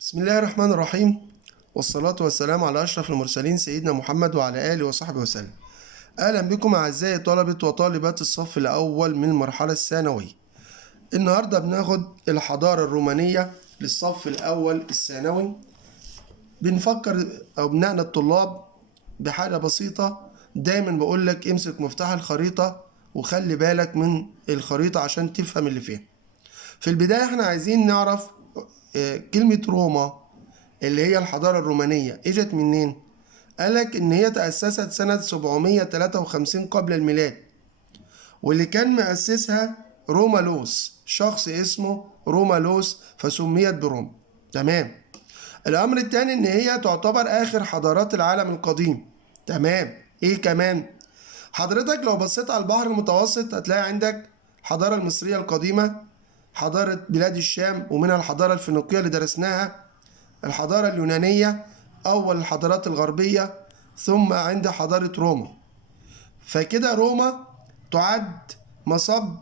بسم الله الرحمن الرحيم، والصلاة والسلام على أشرف المرسلين سيدنا محمد وعلى آله وصحبه وسلم. أهلا بكم أعزائي طلبة وطالبات الصف الأول من المرحلة الثانوية. النهاردة بناخد الحضارة الرومانية للصف الأول الثانوي. بنفكر أو بنقنا الطلاب بحاجة بسيطة. دايما بقولك امسك مفتاح الخريطة وخلي بالك من الخريطة عشان تفهم اللي فيها. في البداية احنا عايزين نعرف كلمة روما اللي هي الحضارة الرومانية اجت منين؟ قالك إن هي تأسست سنة 753 قبل الميلاد، واللي كان مؤسسها رومالوس، شخص اسمه رومالوس فسميت بروما. تمام. الأمر التاني إن هي تعتبر آخر حضارات العالم القديم. تمام. إيه كمان؟ حضرتك لو بصيت على البحر المتوسط هتلاقي عندك الحضارة المصرية القديمة، حضارة بلاد الشام، ومنها الحضارة الفينيقية اللي درسناها، الحضارة اليونانية، أول الحضارات الغربية، ثم عند حضارة روما. فكده روما تعد مصب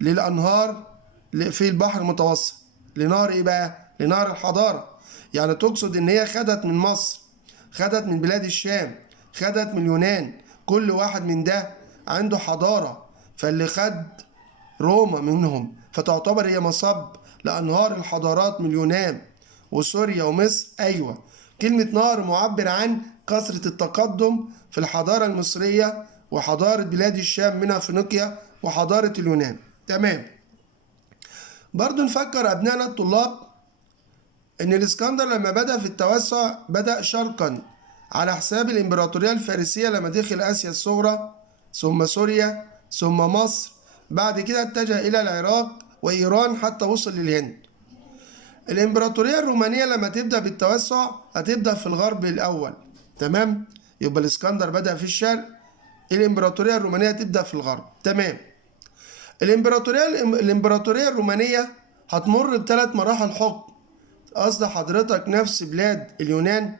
للأنهار في البحر المتوسط. لنهر إيه بقى؟ لنهر الحضارة. يعني تقصد إن هي خدت من مصر، خدت من بلاد الشام، خدت من اليونان، كل واحد من ده عنده حضارة، فاللي خد روما منهم فتعتبر هي مصب لأنهار الحضارات من اليونان وسوريا ومصر. أيوة، كلمة نهر معبر عن كثرة التقدم في الحضارة المصرية وحضارة بلاد الشام منها فينيقيا وحضارة اليونان. تمام. برضو نفكر أبنائنا الطلاب إن الإسكندر لما بدأ في التوسع بدأ شرقا على حساب الإمبراطورية الفارسية لما دخل آسيا الصغرى، ثم سوريا، ثم مصر، بعد كده اتجه إلى العراق وإيران حتى وصل للهند. الإمبراطورية الرومانية لما تبدأ بالتوسع هتبدأ في الغرب الأول. تمام؟ يبقى الإسكندر بدأ في الشرق، الإمبراطورية الرومانية تبدأ في الغرب. تمام. الإمبراطورية الرومانية هتمر بثلاث مراحل حكم. قصد حضرتك نفس بلاد اليونان،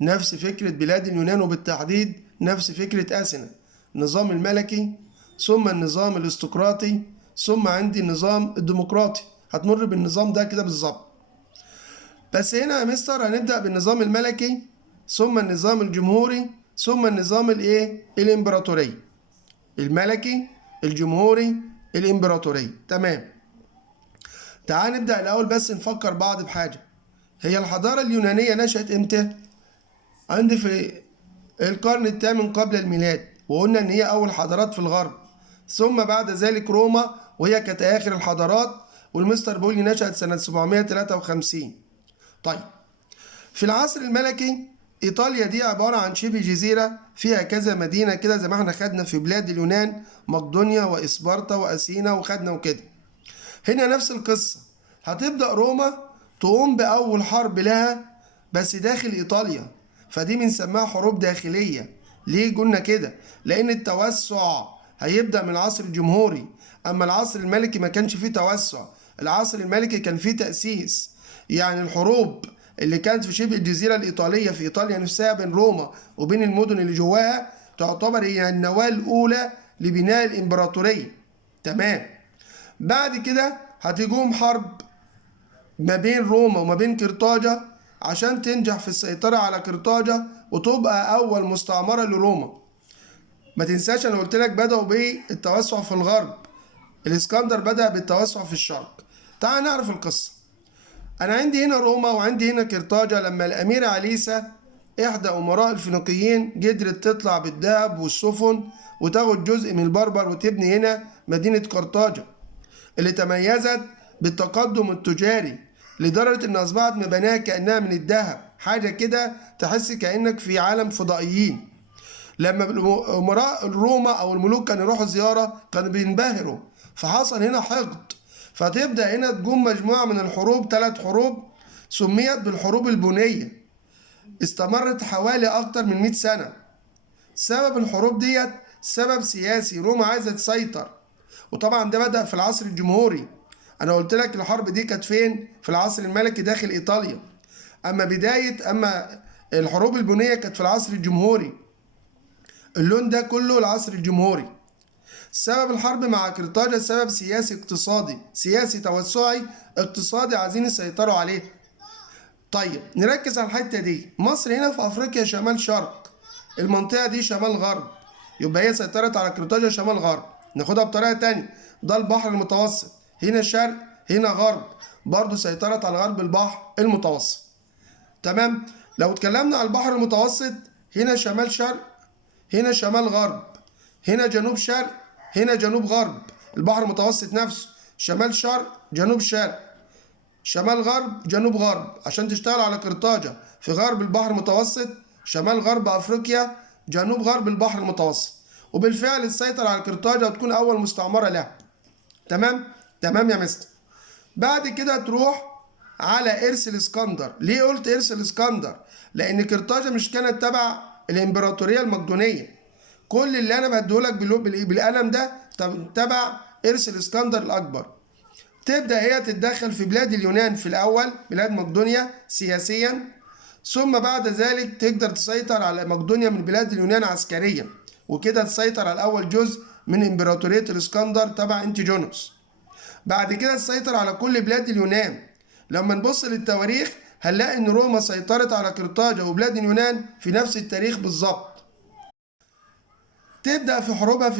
نفس فكرة بلاد اليونان، وبالتحديد نفس فكرة أثينا، النظام الملكي، ثم النظام الاستقراطي، ثم عندي النظام الديمقراطي. هتمر بالنظام ده كده بالظبط. بس هنا يا مستر هنبدأ بالنظام الملكي، ثم النظام الجمهوري، ثم النظام الامبراطوري. الملكي، الجمهوري، الامبراطوري. تمام. تعال نبدأ الأول بس نفكر بعض بحاجة. هي الحضارة اليونانية نشأت امتى؟ عندي في القرن الثامن قبل الميلاد، وقلنا ان هي اول حضارات في الغرب. ثم بعد ذلك روما، وهي كانت اخر الحضارات، والمستر بيقول لي نشأت سنة 753. طيب، في العصر الملكي ايطاليا دي عبارة عن شبه جزيرة فيها كذا مدينة كده، زي ما احنا خدنا في بلاد اليونان مقدونيا واسبارتا واثينا وخدنا وكده. هنا نفس القصة. هتبدأ روما تقوم بأول حرب لها بس داخل إيطاليا، فدي بنسميها حروب داخلية. ليه قلنا كده؟ لأن التوسع هيبدأ من العصر الجمهوري، أما العصر الملكي ما كانش فيه توسع، العصر الملكي كان فيه تأسيس. يعني الحروب اللي كانت في شبه الجزيرة الإيطالية في إيطاليا نفسها بين روما وبين المدن اللي جواها تعتبر هي النواة الأولى لبناء الإمبراطورية. تمام. بعد كده هتقوم حرب ما بين روما وما بين قرطاجة عشان تنجح في السيطرة على قرطاجة وتبقى أول مستعمرة لروما. ما تنساش أنا قلت لك بدأوا بالتوسع في الغرب، الإسكندر بدأ بالتوسع في الشرق. تعال نعرف القصة. أنا عندي هنا روما وعندي هنا قرطاجة. لما الأميرة عليسا إحدى أمراء الفينيقيين قدرت تطلع بالذهب والسفن وتاخد جزء من البربر وتبني هنا مدينة قرطاجة، اللي تميزت بالتقدم التجاري لدرجة إن أصبحت مبانيها كأنها من الذهب، حاجة كده تحس كأنك في عالم فضائيين. لما أمراء روما أو الملوك كانوا يروحوا زيارة كانوا بينبهروا، فحصل هنا حقد. فتبدأ هنا تقوم مجموعة من الحروب، ثلاث حروب سميت بالحروب البونية، استمرت حوالي أكتر من 100 سنة. سبب الحروب ديت سبب سياسي، روما عايزة تسيطر، وطبعا ده بدأ في العصر الجمهوري. انا قلت لك الحرب دي كانت فين؟ في العصر الملكي داخل ايطاليا. اما الحروب البونية كانت في العصر الجمهوري. اللون ده كله العصر الجمهوري. سبب الحرب مع قرطاجة سبب سياسي اقتصادي، سياسي توسعي اقتصادي عايزين يسيطروا عليه. طيب نركز على الحتة دي. مصر هنا في أفريقيا شمال شرق، المنطقة دي شمال غرب، يبقى هي سيطرت على قرطاجة شمال غرب. ناخدها بطريقة تانية، ده البحر المتوسط، هنا شرق هنا غرب، برضو سيطرت على غرب البحر المتوسط. تمام. لو اتكلمنا على البحر المتوسط، هنا شمال شرق هنا شمال غرب، هنا جنوب شرق هنا جنوب غرب. البحر المتوسط نفسه شمال شرق جنوب شرق، شمال غرب جنوب غرب. عشان تشتغل على قرطاجة في غرب البحر المتوسط، شمال غرب أفريقيا، جنوب غرب البحر المتوسط. وبالفعل تسيطر على قرطاجة وتكون أول مستعمرة لها. تمام؟ تمام يا مستر. بعد كده تروح على إرث الإسكندر. ليه قلت إرث الإسكندر؟ لأن قرطاجة مش كانت تبع الإمبراطورية المقدونية. كل اللي أنا بديهولك بالقلم ده تبع إرث الإسكندر الأكبر. تبدأ هي تتدخل في بلاد اليونان في الأول، بلاد مقدونيا سياسيا، ثم بعد ذلك تقدر تسيطر على مقدونيا من بلاد اليونان عسكريا، وكده تسيطر على أول جزء من إمبراطورية الإسكندر تبع أنتيجونوس. بعد كده تسيطر على كل بلاد اليونان. لما نبص للتواريخ هنلاقي إن روما سيطرت على قرطاجة وبلاد اليونان في نفس التاريخ بالظبط. تبدأ في حروبها في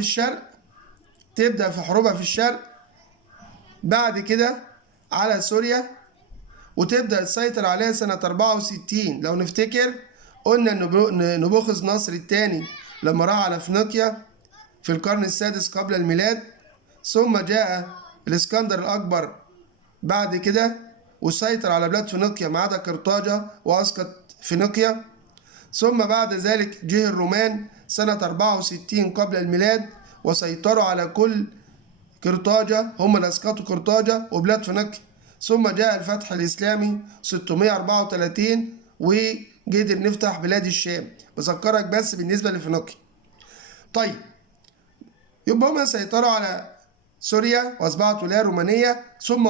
الشرق، بعد كده على سوريا، وتبدأ تسيطر عليها سنة 64. لو نفتكر قلنا إن نبوخذ نصر الثاني لما راح على فينيقيا في القرن السادس قبل الميلاد، ثم جاء الإسكندر الأكبر بعد كده وسيطر على بلاد فينيقيا ما عدا قرطاجة وأسقط فينيقيا. ثم بعد ذلك جه الرومان سنة 64 قبل الميلاد وسيطروا على كل قرطاجة، هم اللي أسقطوا قرطاجة وبلاد فينيقيا. ثم جاء الفتح الإسلامي 634 وقدر نفتح بلاد الشام. بذكرك بس بالنسبة لفينيقيا. طيب يبقى هم سيطروا على سوريا وأصبحت ولاية رومانية. ثم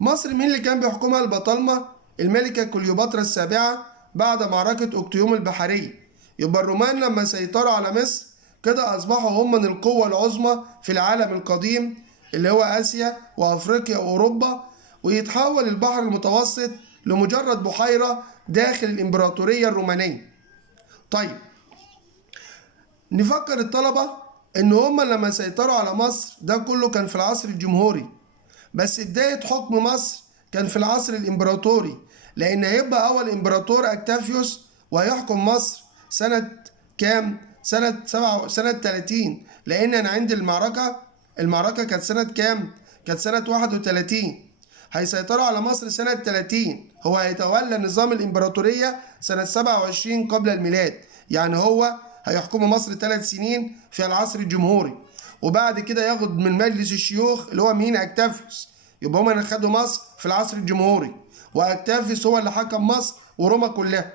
مصر مين اللي كان بيحكمها؟ البطالمة، الملكة كليوباترا السابعة بعد معركة أكتيوم البحرية. يبقى الرومان لما سيطروا على مصر كده أصبحوا هم من القوة العظمى في العالم القديم اللي هو آسيا وأفريقيا وأوروبا، ويتحول البحر المتوسط لمجرد بحيرة داخل الإمبراطورية الرومانية. طيب نفكر الطلبة إن هم لما سيطروا على مصر ده كله كان في العصر الجمهوري، بس بداية حكم مصر كان في العصر الإمبراطوري، لأن هيبقى أول إمبراطور أكتافيوس وهيحكم مصر سنة كام؟ سنة 30. لأن أنا عندي المعركة كانت سنة كام؟ كانت سنة 31. هيسيطروا على مصر سنة 30. هو هيتولى نظام الإمبراطورية سنة 27 قبل الميلاد، يعني هو هيحكم مصر 3 سنين في العصر الجمهوري، وبعد كده ياخد من مجلس الشيوخ اللي هو مين؟ أكتافيوس. يبقى هم اللي خدوا مصر في العصر الجمهوري، وأكتافيوس هو اللي حكم مصر وروما كلها.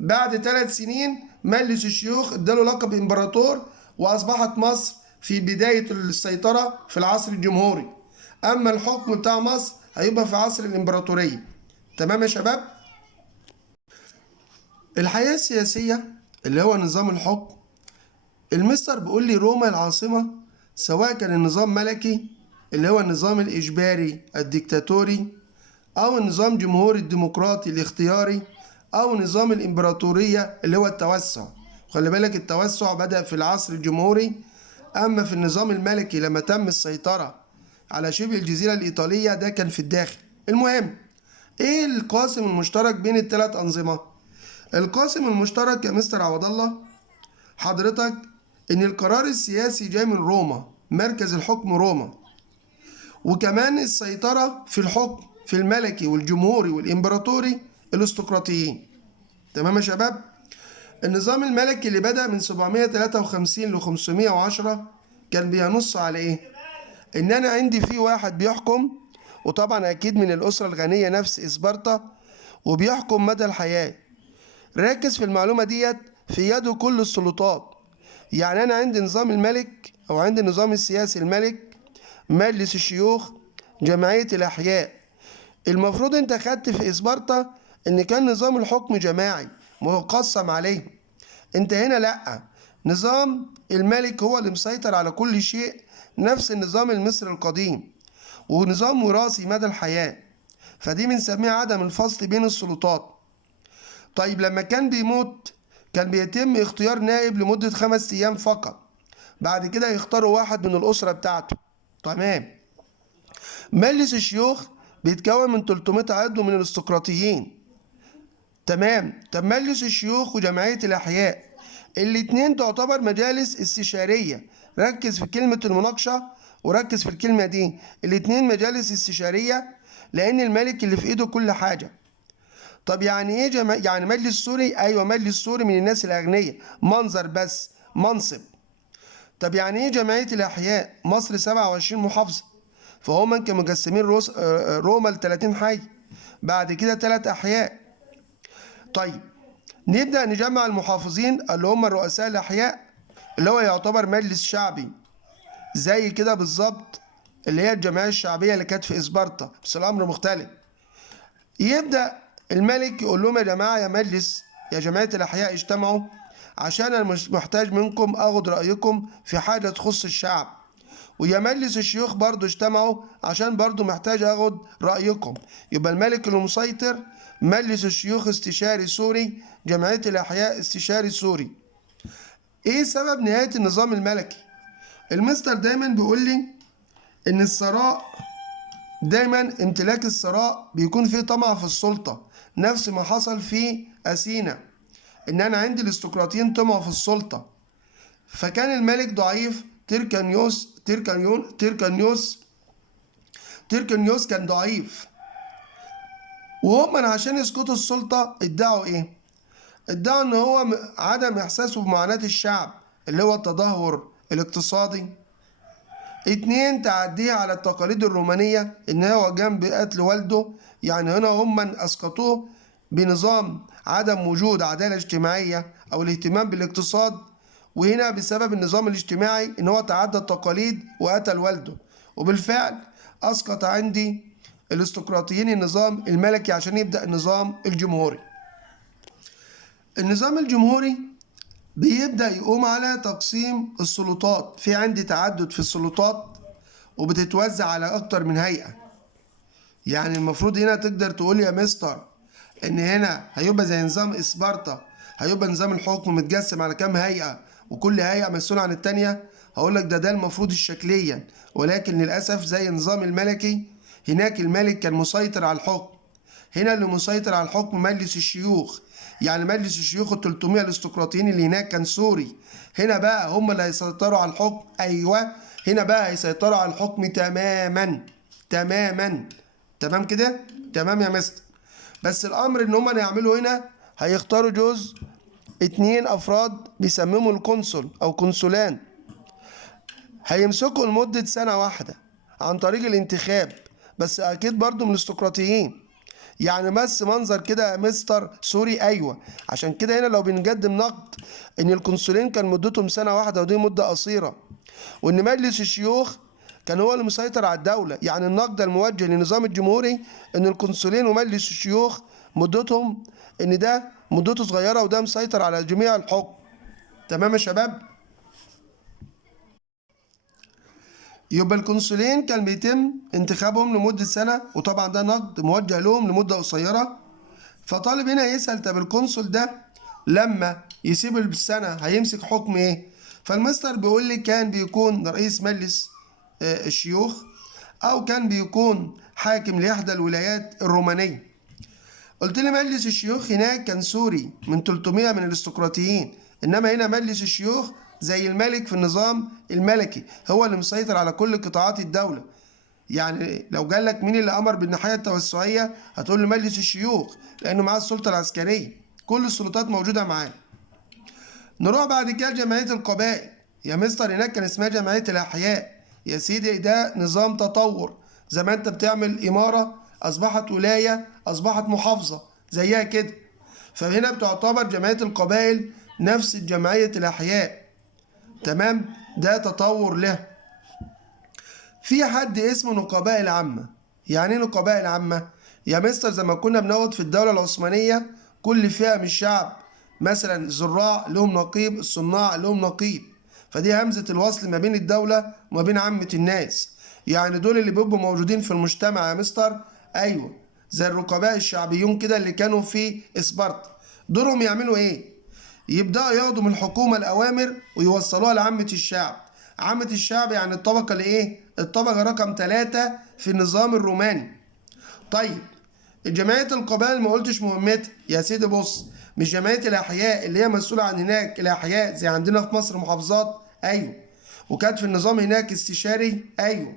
بعد 3 سنين مجلس الشيوخ اداله لقب إمبراطور، وأصبحت مصر في بداية السيطرة في العصر الجمهوري. أما الحكم بتاع مصر هيبقى في عصر الإمبراطورية. تمام يا شباب؟ الحياة السياسية اللي هو نظام الحكم، المستر بيقول لي روما العاصمة، سواء كان النظام ملكي اللي هو النظام الإجباري الديكتاتوري، أو النظام جمهوري الديمقراطي الاختياري، أو نظام الإمبراطورية اللي هو التوسع. خلي بالك التوسع بدأ في العصر الجمهوري، أما في النظام الملكي لما تم السيطرة على شبه الجزيرة الإيطالية ده كان في الداخل. المهم إيه القاسم المشترك بين الثلاث أنظمة؟ القاسم المشترك يا مستر عوض الله حضرتك إن القرار السياسي جاي من روما، مركز الحكم روما، وكمان السيطرة في الحكم في الملكي والجمهوري والإمبراطوري الأستقراطيين. تمام يا شباب؟ النظام الملكي اللي بدأ من 753 ل 510 كان بينص على إيه؟ إن أنا عندي في واحد بيحكم، وطبعا أكيد من الأسرة الغنية نفس إسبرتا، وبيحكم مدى الحياة. ركز في المعلومة ديت، في يده كل السلطات. يعني أنا عندي نظام الملك أو عندي النظام السياسي الملك، مجلس الشيوخ، جمعية الأحياء. المفروض أنت خدت في إسبرتا إن كان نظام الحكم جماعي مقسم عليه. أنت هنا لأ، نظام الملك هو اللي مسيطر على كل شيء، نفس النظام المصري القديم، ونظام وراثي مدى الحياة. فدي بنسميها عدم الفصل بين السلطات. طيب لما كان بيموت كان بيتم اختيار نائب لمدة 5 أيام فقط، بعد كده يختاروا واحد من الأسرة بتاعته. تمام. مجلس الشيوخ بيتكون من 300 عضو من الارستقراطيين. تمام. طب مجلس الشيوخ وجمعية الأحياء الاتنين تعتبر مجالس استشارية. ركز في كلمة المناقشة وركز في الكلمة دي، الاتنين مجالس استشارية لأن الملك اللي في إيده كل حاجة. طب يعني إيه يعني مجلس سوري؟ أيوة مجلس سوري من الناس الأغنياء، منظر بس، منصب. طب يعني إيه جمعية الأحياء؟ مصر 27 محافظة، فهم كانوا مقسمين روما ل 30 حي، بعد كده 3 أحياء. طيب نبدأ نجمع المحافظين اللي هم الرؤساء الأحياء، اللي هو يعتبر مجلس شعبي زي كده بالظبط اللي هي الجمعية الشعبية اللي كانت في إسبرطة، بس الأمر مختلف. يبدأ الملك يقول لهم يا جماعة يا مجلس يا جمعية الأحياء اجتمعوا عشان أنا مش محتاج منكم أخد رأيكم في حاجة تخص الشعب، ويا مجلس الشيوخ برضو اجتمعوا عشان برضو محتاج أخد رأيكم. يبقى الملك اللي مسيطر، مجلس الشيوخ استشاري سوري، جمعية الأحياء استشاري سوري. إيه سبب نهاية النظام الملكي؟ المستر دايما بيقول لي إن الثراء دايما امتلاك الثراء بيكون فيه طمع في السلطة، نفس ما حصل في أثينا، إن أنا عندي الاستقراطيين طمعوا في السلطة، فكان الملك ضعيف. تركانيوس كان ضعيف، وهم عشان يسقطوا السلطة ادعوا إيه؟ ادعوا إن هو عدم إحساسه بمعاناة الشعب اللي هو التدهور الاقتصادي. 2 تعديه على التقاليد الرومانية إن هو جنب قتل والده، يعني هنا هم أسقطوه بنظام عدم وجود عدالة اجتماعية أو الاهتمام بالاقتصاد، وهنا بسبب النظام الاجتماعي إن هو تعدى التقاليد وقتل والده، وبالفعل أسقط عندي الاستقراطيين النظام الملكي عشان يبدأ النظام الجمهوري. النظام الجمهوري بيبدأ يقوم على تقسيم السلطات، في عندي تعدد في السلطات وبتتوزع على أكتر من هيئة. يعني المفروض هنا تقدر تقول يا مستر إن هنا هيبقى زي نظام إسبرطة، هيبقى نظام الحكم متقسم على كام هيئة وكل هيئة مسؤولة عن التانية. هقول لك ده المفروض الشكليا، ولكن للأسف زي النظام الملكي هناك الملك كان مسيطر على الحكم، هنا اللي مسيطر على الحكم مجلس الشيوخ. يعني مجلس الشيوخ ال 300 الاستقراطيين اللي هناك كان سوري، هنا بقى هم اللي هيسيطروا على الحكم. أيوه هنا بقى هيسيطروا على الحكم تماما تماما. تمام كده؟ تمام يا مستر. بس الأمر إن هم هيعملوا هنا هيختاروا جزء 2 أفراد بيسميهم القنصل أو قنصلان، هيمسكوا لمدة سنة واحدة عن طريق الانتخاب، بس أكيد برضو من الاستقراطيين. يعني بس منظر كده يا مستر سوري. أيوة عشان كده هنا لو بنقدم نقد إن القنصلين كان مدتهم سنة واحدة ودي مدة قصيرة، وإن مجلس الشيوخ كان هو اللي مسيطر على الدولة. يعني النقد الموجه للنظام الجمهوري إن القنصلين ومجلس الشيوخ مدتهم إن ده مدته صغيرة وده مسيطر على جميع الحكم. تمام يا شباب؟ يبقى القنصلين كان بيتم انتخابهم لمدة سنة، وطبعا ده نقد موجه لهم لمدة قصيرة. فطالب هنا يسأل طب القنصل ده لما يسيب السنة هيمسك حكم ايه؟ فالمستر بيقول لي كان بيكون رئيس مجلس الشيوخ، او كان بيكون حاكم لإحدى الولايات الرومانية. قلت لي مجلس الشيوخ هناك كان سوري من 300 من الاستقراطيين، انما هنا مجلس الشيوخ زي الملك في النظام الملكي، هو اللي مسيطر على كل قطاعات الدولة. يعني لو قال لك مين اللي امر بالناحيه التوسعيه هتقول له مجلس الشيوخ، لانه معاه السلطه العسكريه، كل السلطات موجوده معاه. نروح بعد كده لجمعيه القبائل. يا مستر هناك كان اسمها جمعيه الاحياء. يا سيدي ده نظام تطور، زي ما انت بتعمل اماره اصبحت ولايه اصبحت محافظه زيها كده، فهنا بتعتبر جمعيه القبائل نفس جمعيه الاحياء. تمام، ده تطور له. في حد اسمه نقباء العامة. يعني ايه نقباء العامة؟ يا مستر زي ما كنا بنقعد في الدولة العثمانية كل فئة من الشعب، مثلا الزراع لهم نقيب، الصناع لهم نقيب، فدي همزة الوصل ما بين الدولة وما بين عامة الناس. يعني دول اللي بيبقوا موجودين في المجتمع يا مستر. أيوه زي الرقباء الشعبيون كده اللي كانوا في اسبارتا. دورهم يعملوا ايه؟ يبدأوا ياخدوا من الحكومة الأوامر ويوصلوها لعامة الشعب. عامة الشعب يعني الطبقة الايه؟ الطبقة رقم 3 في النظام الروماني. طيب جمعية القبائل ما قلتش مهمتها يا سيدي. بص، مش جمعية الأحياء اللي هي مسؤولة عن هناك الأحياء زي عندنا في مصر محافظات؟ أيوه. وكانت في النظام هناك استشاري؟ أيوه.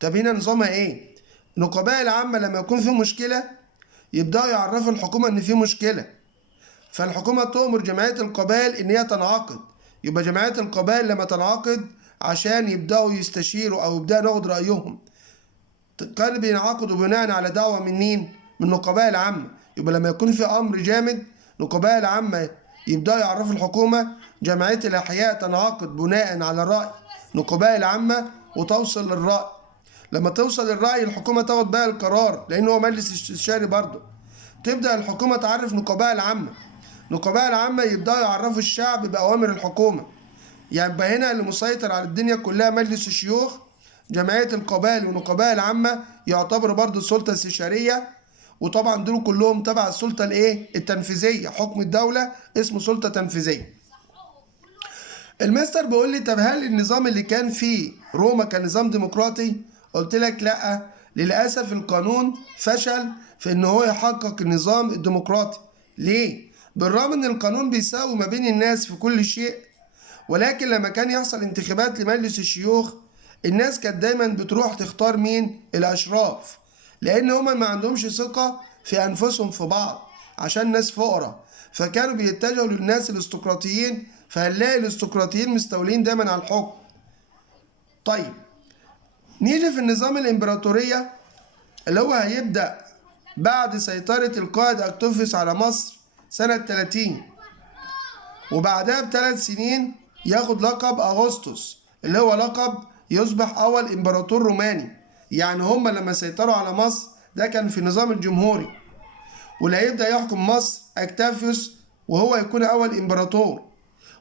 طب هنا نظامها إيه؟ النقباء العامة لما يكون في مشكلة يبدأوا يعرفوا الحكومة إن في مشكلة، فالحكومة تؤمر جمعية القبائل إن هي تنعقد. يبقى جمعية القبائل لما تنعقد عشان يبدأوا يستشيروا أو يبدأوا ناخد رأيهم، كانوا بينعقدوا بناء على دعوة من مين؟ من النقباء العامة. يبقى لما يكون في أمر جامد نقباء العامة يبدأوا يعرفوا الحكومة، جمعية الأحياء تنعقد بناء على رأي نقباء العامة وتوصل للرأي. لما توصل للرأي الحكومة تاخد بقى القرار، لأنه هو مجلس استشاري برضه. تبدأ الحكومة تعرف نقباء العامة، نقباء العامة يبدأوا يعرفوا الشعب بأوامر الحكومة. يعني يبقى هنا اللي مسيطر على الدنيا كلها مجلس الشيوخ. جمعية القبائل ونقباء العامة يعتبروا برضو سلطة استشارية، وطبعا دول كلهم تبع السلطة الايه؟ التنفيذية. حكم الدولة اسمه سلطة تنفيذية. المستر بيقول لي طب هل النظام اللي كان فيه روما كان نظام ديمقراطي؟ قلت لك لا، للأسف القانون فشل في ان هو يحقق النظام الديمقراطي. ليه؟ بالرغم ان القانون بيساوي ما بين الناس في كل شيء، ولكن لما كان يحصل انتخابات لمجلس الشيوخ الناس كانت دايما بتروح تختار مين؟ الأشراف، لأن هما ما عندهمش ثقة في أنفسهم في بعض عشان ناس فقراء، فكانوا بيتجهوا للناس الارستقراطيين، فهنلاقي الارستقراطيين مستولين دايما على الحكم. طيب نيجي في النظام الإمبراطورية اللي هو هيبدأ بعد سيطرة القائد أكتوفيوس على مصر سنة 30، وبعدها ب3 سنين ياخد لقب أغسطس اللي هو لقب يصبح أول إمبراطور روماني. يعني هم لما سيطروا على مصر ده كان في النظام الجمهوري، واللي هيبدأ يحكم مصر أكتافيوس وهو يكون أول إمبراطور.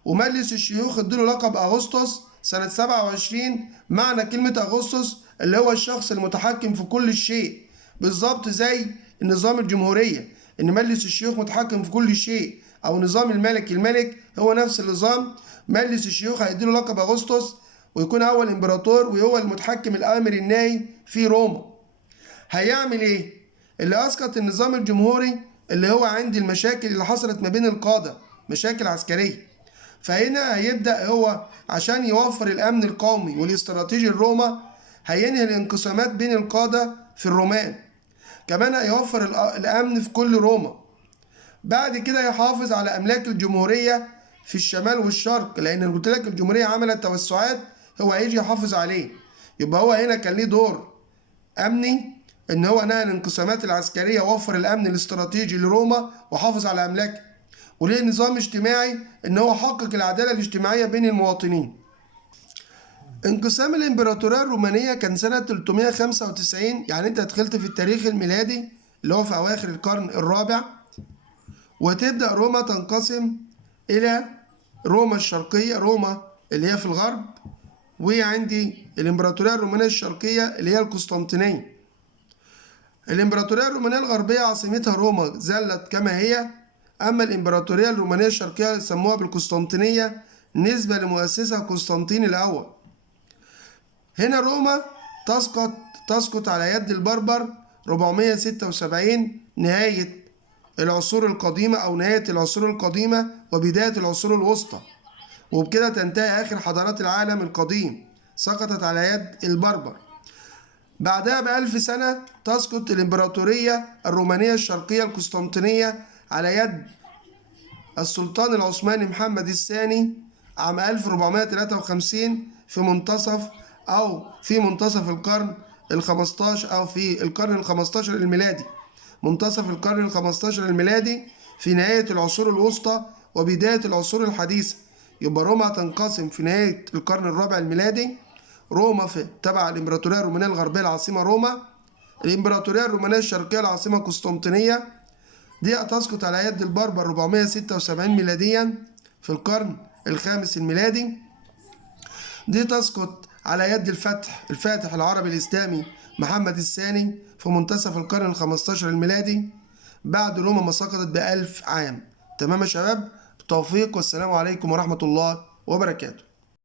ومجلس الشيوخ ادوله لقب أغسطس سنة 27. معنى كلمة أغسطس اللي هو الشخص المتحكم في كل شيء، بالظبط زي النظام الجمهورية إن مجلس الشيوخ متحكم في كل شيء، أو نظام الملك، الملك هو نفس النظام. مجلس الشيوخ هيديله لقب أغسطس ويكون أول إمبراطور وهو المتحكم الآمر الناهي في روما. هيعمل إيه؟ اللي أسقط النظام الجمهوري اللي هو عند المشاكل اللي حصلت ما بين القادة، مشاكل عسكرية. فهنا هيبدأ هو عشان يوفر الأمن القومي والاستراتيجي لروما هينهي الانقسامات بين القادة في الرومان، كمان هيوفر الأمن في كل روما. بعد كده يحافظ على أملاك الجمهورية في الشمال والشرق، لأن قلت لك الجمهورية عملت توسعات، هو هيجي يحافظ عليه. يبقى هو هنا كان ليه دور أمني إن هو نهى الانقسامات العسكرية ووفر الأمن الاستراتيجي لروما وحافظ على أملاكها. وليه نظام اجتماعي إن هو حقق العدالة الاجتماعية بين المواطنين. انقسام الإمبراطورية الرومانية كان سنة 395، يعني أنت دخلت في التاريخ الميلادي اللي هو في أواخر القرن الرابع. وتبدأ روما تنقسم إلى روما الشرقية، روما اللي هي في الغرب، وعندي الإمبراطورية الرومانية الشرقية اللي هي القسطنطينية. الإمبراطورية الرومانية الغربية عاصمتها روما زالت كما هي، أما الإمبراطورية الرومانية الشرقية سموها بالقسطنطينية نسبة لمؤسسها قسطنطين الأول. هنا روما تسقط على يد البربر 476، نهاية العصور القديمة أو نهاية العصور القديمة وبداية العصور الوسطى، وبكده تنتهي آخر حضارات العالم القديم، سقطت على يد البربر. بعدها ب1000 سنة تسقط الإمبراطورية الرومانية الشرقية القسطنطينية على يد السلطان العثماني محمد الثاني عام 1453 في منتصف القرن ال15 أو في القرن ال15 الميلادي، منتصف القرن ال15 الميلادي في نهاية العصور الوسطى وبداية العصور الحديثة. يبقى روما تنقسم في نهاية القرن الرابع الميلادي. روما في تبع الإمبراطورية الرومانية الغربية العاصمة روما، الإمبراطورية الرومانية الشرقية العاصمة قسطنطينية. دي تسقط على يد البربر 476 ميلاديا في القرن الخامس الميلادي. دي تسقط على يد الفاتح العربي الإسلامي محمد الثاني في منتصف القرن ال15 الميلادي، بعد روما ما سقطت ب1000 عام. تمام يا شباب، بالتوفيق والسلام عليكم ورحمة الله وبركاته.